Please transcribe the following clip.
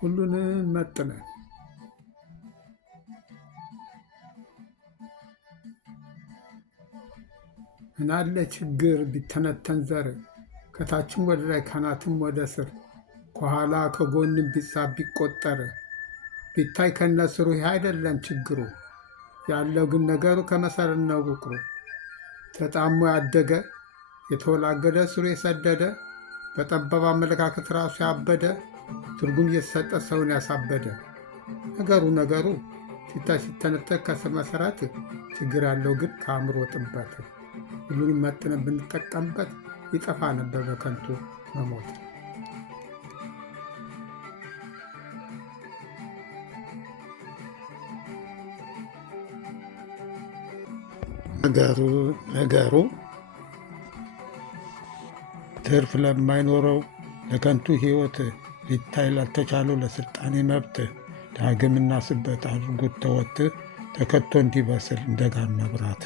ሁሉንም መጥነን ምናለ ችግር ቢተነተን ዘር ከታችም ወደ ላይ ካናትም ወደ ስር ከኋላ ከጎንም ቢጻፍ ቢቆጠር ቢታይ ከነስሩ ይህ አይደለም ችግሩ ያለው ግን ነገሩ ከመሰረት ነው ውቅሩ ተጣሞ ያደገ የተወላገደ ስሩ የሰደደ በጠባብ አመለካከት ራሱ ያበደ ትርጉም እየተሰጠ ሰውን ያሳበደ ነገሩ ሲታይ ሲተነተን ከስር መሰረት ችግር ያለው ግን ከአእምሮ ጥበት ሁሉንም መጥነን ብንጠቀምበት ይጠፋ ነበር በከንቱ መሞት። ነገሩ ትርፍ ለማይኖረው ለከንቱ ሕይወት ሊታይ ላልተቻለው ለስልጣኔ መብት ዳግም እናስበት አድርጎት ተወት ተከቶ እንዲበስል እንደጋን መብራት